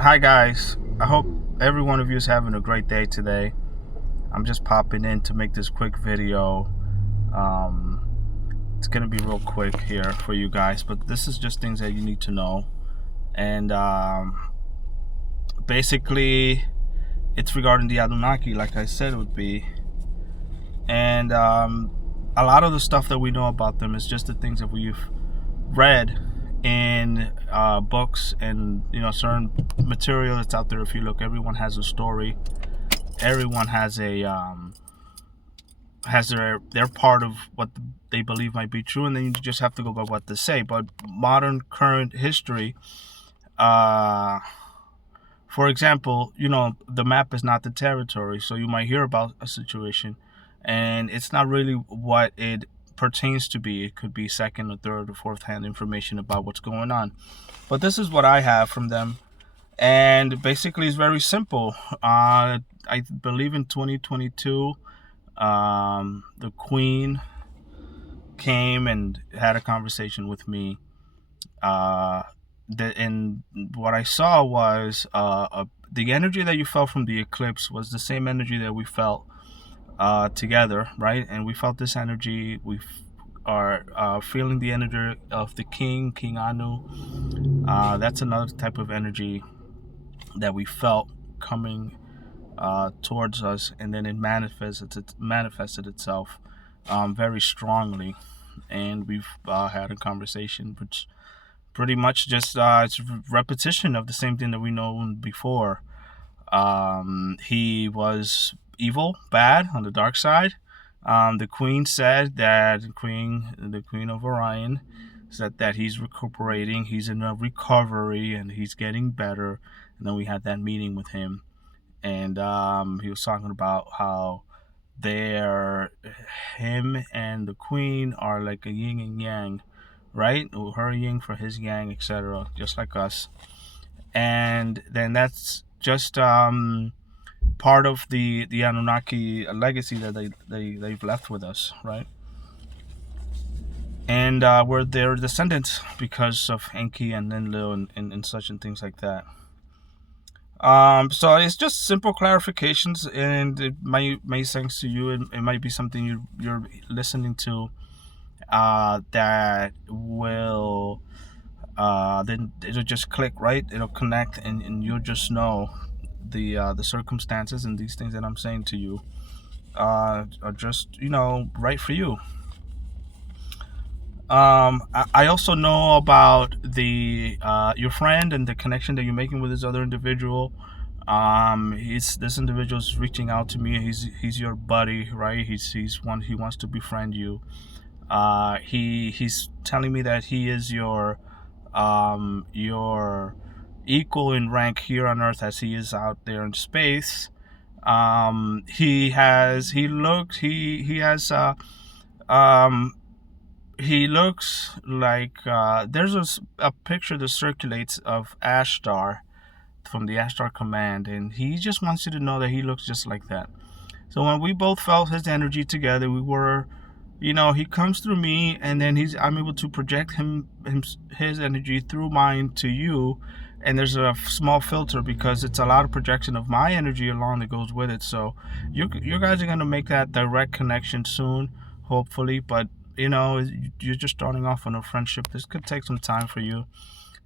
Hi guys, I hope every one of you is having a great day today. I'm just popping in to make this quick video. Um, it's gonna be real quick here for you guys, but this is just things that you need to know. And basically, it's regarding the Annunaki, like I said it would be. And a lot of the stuff that we know about them is just the things that we've read in books and certain material that's out there. If you look, everyone has a story. Everyone has their part of what they believe might be true, and then you just have to go by what they say. But modern current history, uh, for example, the map is not the territory, so you might hear about a situation, and it's not really what it pertains to be. It could be second or third or fourth hand information about what's going on. But this is what I have from them, and basically it's very simple. I believe in 2022, the Queen came and had a conversation with me. Uh, and what I saw was the energy that you felt from the eclipse was the same energy that we felt together, right? And we felt this energy. We are feeling the energy of the King Anu. That's another type of energy that we felt coming towards us, and then it manifested itself very strongly, and we've had a conversation, which pretty much just it's repetition of the same thing that we know before. He was evil, bad, on the dark side. The Queen said that the Queen of Orion said that he's recuperating, he's in a recovery, and he's getting better. And then we had that meeting with him, and he was talking about how they're him and the Queen are like a yin and yang, right? Her yin for his yang, etc., just like us. And then that's just part of the Anunnaki legacy that they've left with us, right? And we're their descendants because of Enki and Enlil and such and things like that. So it's just simple clarifications, and it might make sense to you. It might be something you're listening to that will then it'll just click, right? It'll connect, and you'll just know the circumstances and these things that I'm saying to you are just right for you. I also know about the your friend and the connection that you're making with this other individual. This individual's reaching out to me. He's your buddy, right? He's one. He wants to befriend you. He's telling me that he is your equal in rank here on Earth as he is out there in space. Um, he looks like there's a picture that circulates of Ashtar from the Ashtar Command, and he just wants you to know that he looks just like that. So when we both felt his energy together, we were, he comes through me, and then I'm able to project his energy through mine to you, and there's a small filter because it's a lot of projection of my energy along that goes with it. So you guys are gonna make that direct connection soon, hopefully, but you're just starting off on a friendship. This could take some time for you,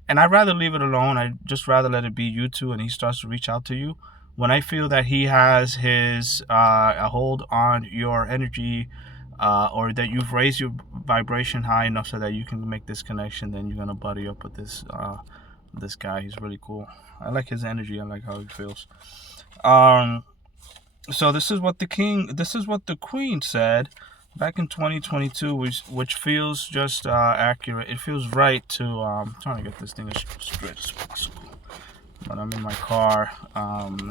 and I'd rather leave it alone. I'd just rather let it be you two, and he starts to reach out to you when I feel that he has his a hold on your energy, or that you've raised your vibration high enough so that you can make this connection. Then you're gonna buddy up with this guy. He's really cool. I like his energy. I like how he feels. So this is what the Queen said back in 2022, which feels just accurate. It feels right to trying to get this thing as straight as possible. But I'm in my car.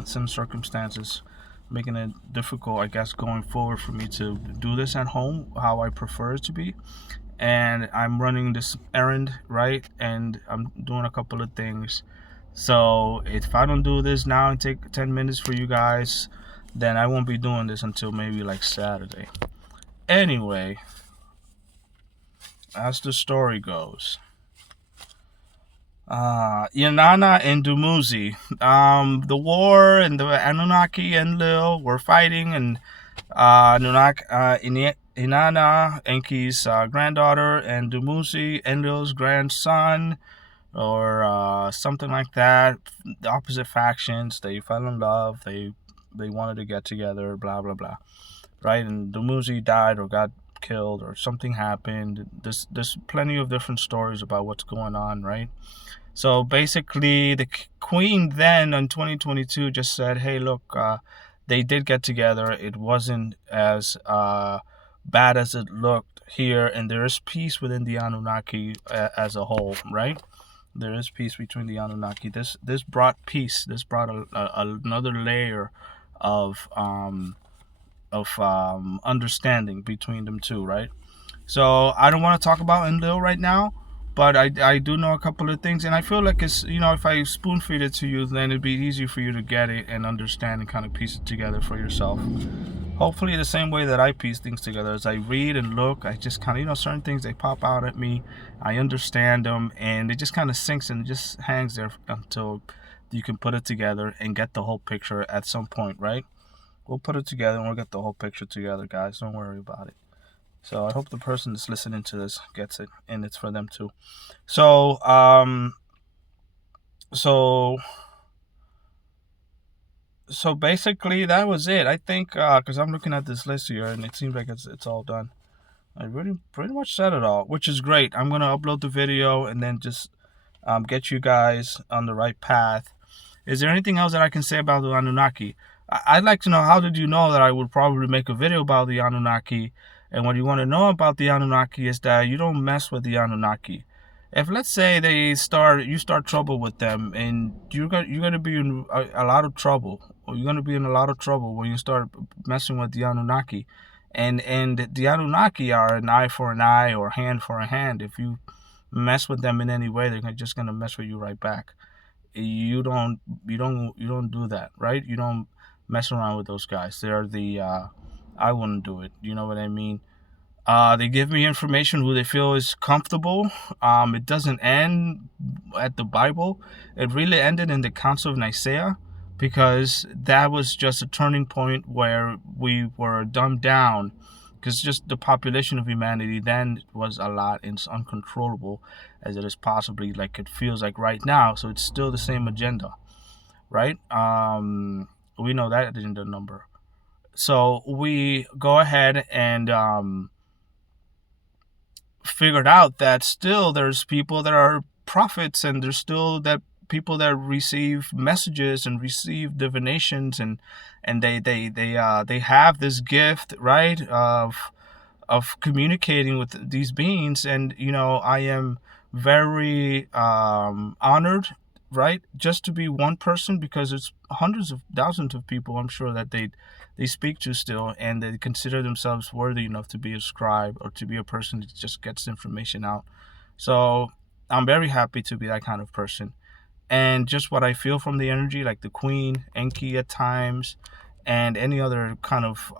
Some circumstances making it difficult, I guess, going forward for me to do this at home how I prefer it to be. And I'm running this errand, right? And I'm doing a couple of things. So if I don't do this now and take 10 minutes for you guys, then I won't be doing this until maybe like Saturday. Anyway, as the story goes, Inanna and Dumuzi. The war and the Anunnaki and Lil were fighting, and Inanna, Enki's granddaughter, and Dumuzi, Enlil's grandson, or something like that. The opposite factions. They fell in love. They wanted to get together. Blah blah blah. Right, and Dumuzi died or got killed or something happened. There's plenty of different stories about what's going on. Right. So basically, the queen then in 2022 just said, "Hey, look, they did get together. It wasn't as bad as it looked here, and there is peace within the Anunnaki as a whole, right? There is peace between the Anunnaki. This brought peace. This brought another layer of understanding between them two, right? So I don't want to talk about Enlil right now, but I do know a couple of things, and I feel like it's, if I spoon feed it to you, then it'd be easy for you to get it and understand and kind of piece it together for yourself. Hopefully, the same way that I piece things together, as I read and look, I just kind of, certain things, they pop out at me. I understand them, and it just kind of sinks and just hangs there until you can put it together and get the whole picture at some point, right? We'll put it together and we'll get the whole picture together, guys. Don't worry about it. So I hope the person that's listening to this gets it, and it's for them too. So, so, so basically, that was it. I think because I'm looking at this list here, and it seems like it's all done. I really pretty much said it all, which is great. I'm gonna upload the video and then just get you guys on the right path. Is there anything else that I can say about the Anunnaki? I'd like to know, how did you know that I would probably make a video about the Anunnaki? And what you want to know about the Anunnaki is that you don't mess with the Anunnaki. If, let's say, you start trouble with them, and you're gonna be in a lot of trouble, or you're gonna be in a lot of trouble when you start messing with the Anunnaki, and the Anunnaki are an eye for an eye or hand for a hand. If you mess with them in any way, they're just gonna mess with you right back. You don't do that, right? You don't mess around with those guys. They're the I wouldn't do it. You know what I mean? They give me information who they feel is comfortable. It doesn't end at the Bible. It really ended in the Council of Nicaea, because that was just a turning point where we were dumbed down, because just the population of humanity then was a lot, and it's uncontrollable as it is possibly like it feels like right now. So it's still the same agenda, right? We know that agenda number. So we go ahead and figured out that still there's people that are prophets, and there's still that people that receive messages and receive divinations, and they have this gift, right, of communicating with these beings. And I am very honored, right, just to be one person, because it's hundreds of thousands of people, I'm sure, that they speak to still, and they consider themselves worthy enough to be a scribe or to be a person that just gets information out. So I'm very happy to be that kind of person. And just what I feel from the energy, like the Queen, Enki at times, and any other kind of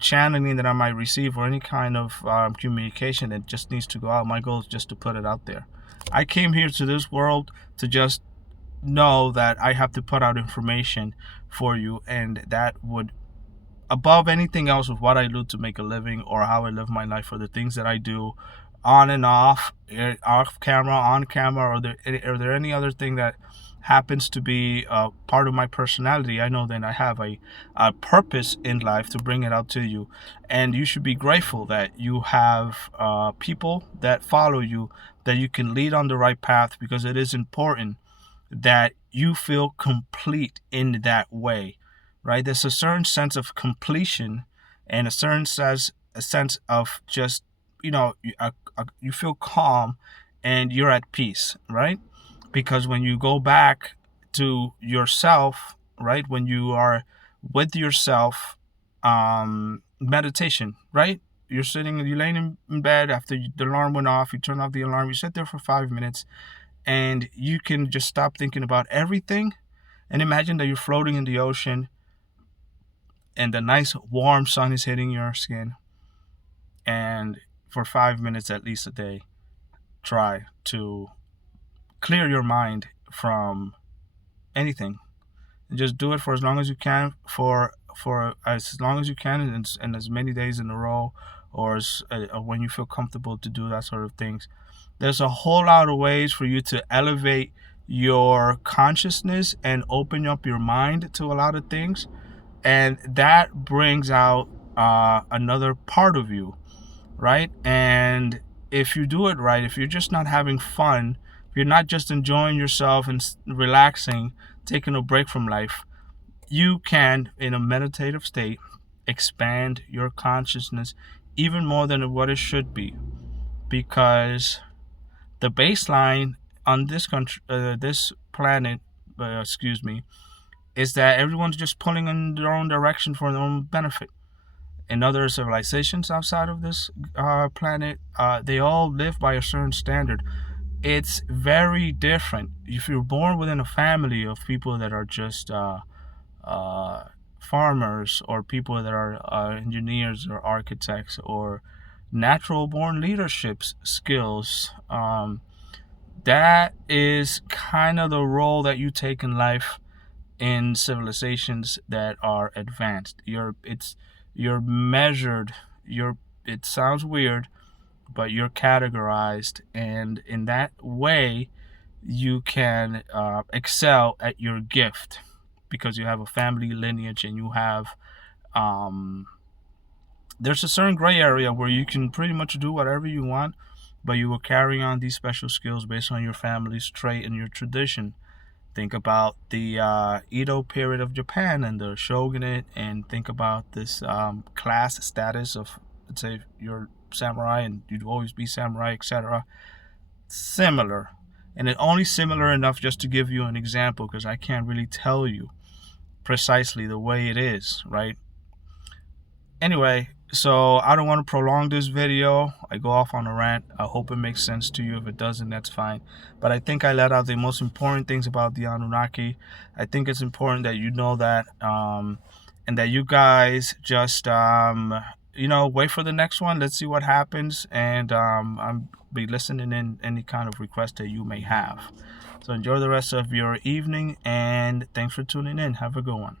channeling that I might receive, or any kind of communication that just needs to go out. My goal is just to put it out there. I came here to this world to just know that I have to put out information for you, and that would, above anything else, with what I do to make a living, or how I live my life, or the things that I do on and off camera, on camera, or are there any other thing that happens to be part of my personality, I know that I have a purpose in life to bring it out to you. And you should be grateful that you have people that follow you, that you can lead on the right path, because it is important that you feel complete in that way, right? There's a certain sense of completion, and a sense of just, you feel calm and you're at peace, right? Because when you go back to yourself, right, when you are with yourself, meditation, right? You're laying in bed after the alarm went off, you turn off the alarm, you sit there for 5 minutes, and you can just stop thinking about everything, and imagine that you're floating in the ocean, and the nice warm sun is hitting your skin, and for 5 minutes at least a day, try to clear your mind from anything. Just do it for as long as you can, for as long as you can, and as many days in a row, or when you feel comfortable to do that sort of things. There's a whole lot of ways for you to elevate your consciousness and open up your mind to a lot of things, and that brings out another part of you, right? And if you do it right, if you're just not having fun, if you're not just enjoying yourself and relaxing, taking a break from life, you can, in a meditative state, expand your consciousness even more than what it should be, because the baseline on this planet, excuse me, is that everyone's just pulling in their own direction for their own benefit. In other civilizations outside of this planet, they all live by a certain standard. It's very different. If you're born within a family of people that are just uh, farmers, or people that are engineers or architects, or natural born leadership skills, that is kind of the role that you take in life in civilizations that are advanced. You're measured, you're it sounds weird, but you're categorized, and in that way you can excel at your gift, because you have a family lineage, and you have um, there's a certain gray area where you can pretty much do whatever you want, but you will carry on these special skills based on your family's trait and your tradition. Think about the Edo period of Japan and the shogunate, and think about this class status of, let's say, you're samurai and you'd always be samurai, etc. Similar. And it only similar enough just to give you an example, because I can't really tell you precisely the way it is, right? Anyway, so I don't want to prolong this video. I go off on a rant. I hope it makes sense to you. If it doesn't, that's fine. But I think I let out the most important things about the Anunnaki. I think it's important that you know that, and that you guys just, wait for the next one. Let's see what happens. And I'm be listening in any kind of request that you may have. So enjoy the rest of your evening, and thanks for tuning in. Have a good one.